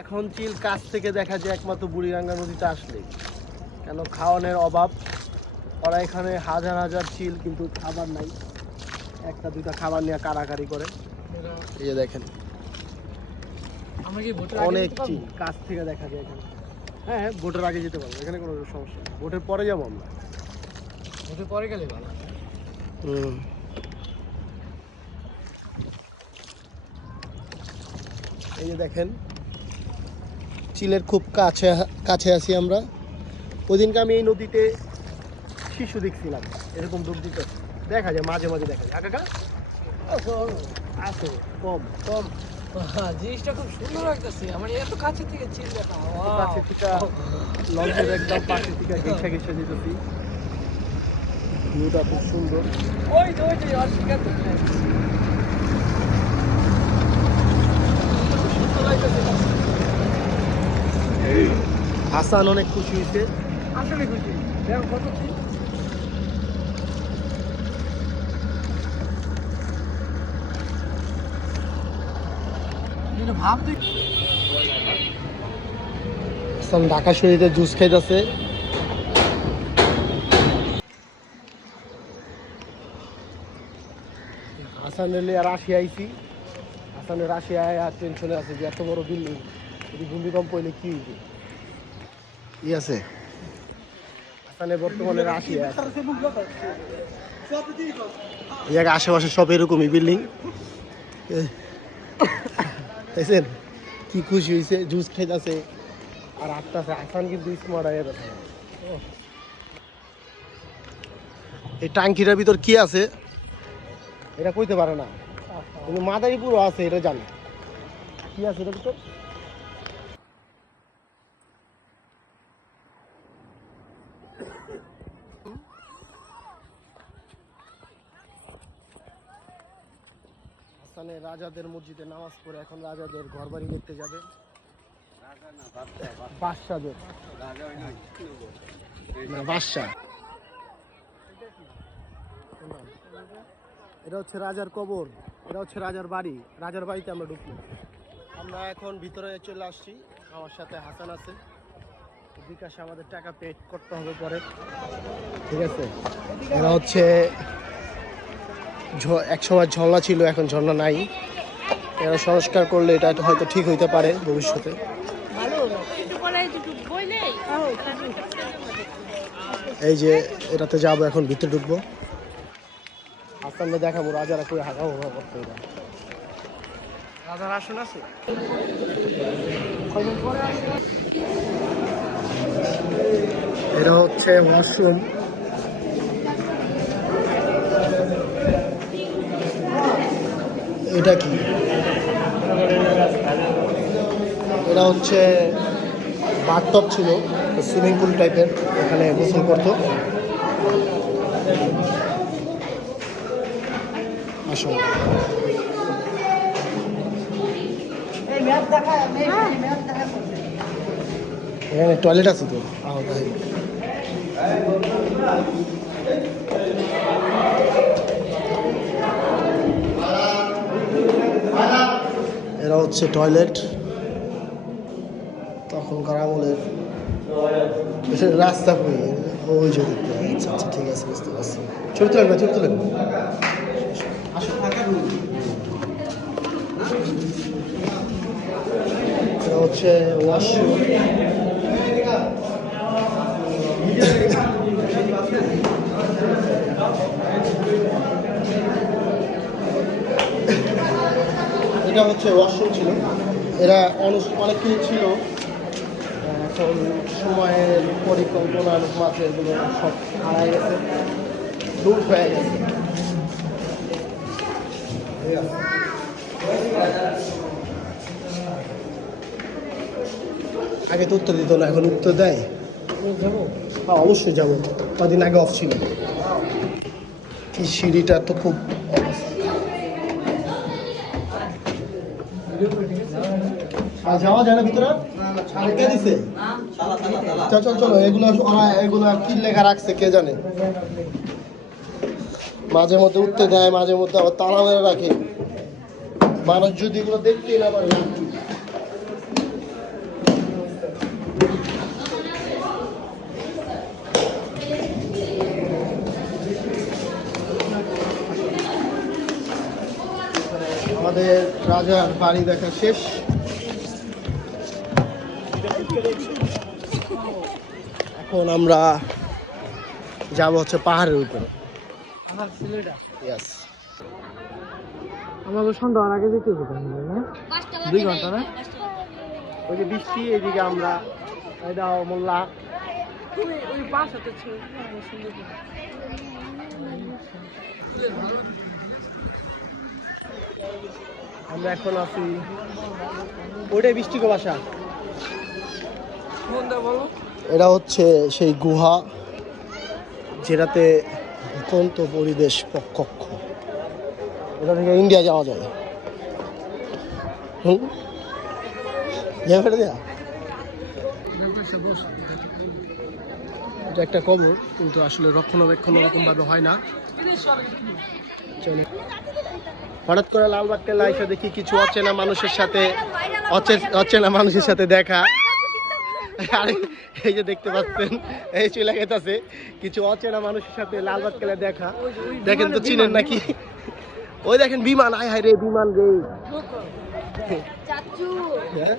এখন চিল কাছ থেকে দেখা যায় একমাত্র বুড়িগঙ্গা নদীতে আসলে, কেন খাওয়ানোর অভাব। ওরা এখানে হাজার হাজার চিল, কিন্তু খাবার নাই। একটা দুইটা খাবার নিয়ে কারাকারি করে। এই যে দেখেন অনেক চিল কাছ থেকে দেখা যায় এখানে। হ্যাঁ হ্যাঁ, ভোটের আগে যেতে পারবো, এখানে কোনো সমস্যা নেই। ভোটের পরে যাবো আমরা, ভোটের পরে গেলে ভালো। এই যে দেখেন চিলের খুব কাছে কাছে আছি আমরা। ওই দিনকে আমি এই নদীতে শিশু দেখছিলাম, এরকম ডুব দিতে দেখা যায়, মাঝে মাঝে দেখা যায়। কাকা আছে কম কম। জিনিসটা খুব সুন্দর লাগতেছে আমার, এত কাছে থেকে চিল দেখা, কাছে থেকে লঞ্চের একদম পাশে থেকে ঘেঁষা ঘেঁষা যেতেছি। ভিউটা খুব সুন্দর। ওই যে অস্বীকার করতে হাসান অনেক খুশি হয়েছে। আসলে খুশি। দেখো কত চিল। ভাবতে হাসান ঢাকা শরীরে জুস খাইতেছে। হাসানের রাশিয়া আইছি, হাসানের রাশিয়ায় আর টেনশনে আছে যে এত বড় বিল্ডিং, যদি ভূমিকম্প হইলে কি হইবে। ই আছে হাসানের বর্তমানে রাশিয়া আছে। এই জায়গায় আশেপাশে সব এরকমই বিল্ডিং। দেখছেন কি খুশি হয়েছে, জুস খাইতেছে আর আসতেছে। হাসান কিন্তু স্মার্ট হয়ে গেছে। এই ট্যাঙ্কিটার ভিতর কি আছে এটা কইতে পারে না, কিন্তু মাদারীপুরও আছে, এটা জানে কি আছে এটার ভিতর। হাসানে রাজাদের মসজিদে নামাজ পড়ে এখন রাজাদের ঘর বাড়ি দেখতে যাবে। বাদশাদের না, বাদশাহ। এটা হচ্ছে রাজার কবর, এটা হচ্ছে রাজার বাড়ি। রাজার বাড়িতে আমরা ঢুকি। আমরা এখন ভিতরে চলে আসছি, আমার সাথে হাসান আছে। বিকাশে আমাদের টাকা পে করতে হবে পরে, ঠিক আছে। এরা হচ্ছে এক সময় ঝর্ণা ছিল, এখন ঝর্ণা নাই। এরা সংস্কার করলে এটা হয়তো ঠিক হইতে পারে ভবিষ্যতে। এই যে এটাতে যাবো, এখন ভিতরে ঢুকবো। হাসানকে দেখাবো রাজারা কই হাগা হোগা করতে। রাজার আসন আছে। এটা হচ্ছে ওয়াশরুম। এটা কি? এটা হচ্ছে বাথটব ছিল, সুইমিং পুল টাইপের, এখানে গোসল করতো। আসুন, এখানে টয়লেট আছে তো। এরা হচ্ছে টয়লেট তখনকার আমলের। রাস্তা কই? ওই যে আচ্ছা আচ্ছা, ঠিক আছে, বুঝতে পারছি। ছবি তুলেন না, ছবি তুলেন। এটা হচ্ছে ওয়াশরুম। এটা হচ্ছে ওয়াশরুম ছিল। এরা অনেক কিছু ছিল, এখন সময়ের পরিকল্পনার মাঝে এগুলো সব হারাই গেছে, লুট হয়ে গেছে। আগে তো উত্তর দিত না, এখন উত্তর দেয়। যাবো? হ্যাঁ অবশ্যই যাবো, কদিন আগে অফ ছিল। কি সিঁড়িটা তো খুব যাওয়া যায় না ভিতরে, কে দিছে? চল চল চলো, এগুলো এগুলো কি লেখা রাখছে কে জানে। মাঝে মধ্যে উঠতে দেয়, মাঝে মধ্যে আবার তালা মেরে রাখে। মানুষ যদি এগুলো দেখতে না পারে আমাদের রাজার বাড়ি দেখা শেষ। এখন আমরা যাব হচ্ছে পাহাড়ের উপরে। আমার ছেলেটা Yes. আমাকে সন্ধ্যা হওয়ার আগে যেতে হবে না 2 ঘন্টা না ওই যে বৃষ্টি এইদিকে আমরা এটা মোল্লা ওই পাশে ছিল সুন্দর আমরা এখন আছি ওইটাই বৃষ্টি কো বাসা। বন্ধু বলো এটা হচ্ছে সেই গুহা যেটাতে অত্যন্ত পরিবেশ কক্ষ। এটা থেকে ইন্ডিয়া যাওয়া যায়। যাবে দেয়া এটা একটা কবর, কিন্তু আসলে রক্ষণাবেক্ষণ ওরকম ভাবে হয় না। চলে হঠাৎ করে লালবাগ কেল্লা এসে দেখি কিছু অচেনা মানুষের সাথে অচেনা মানুষের সাথে দেখা। আরে এই যে দেখতে পাচ্ছেন এই চলে গেছে কিছু অচেনা মানুষের সাথে লালবাগ কেল্লা দেখা। দেখেন তো চিনেন নাকি? ওই দেখেন বিমান, আয় হায় রে বিমান রে। চাচু হ্যাঁ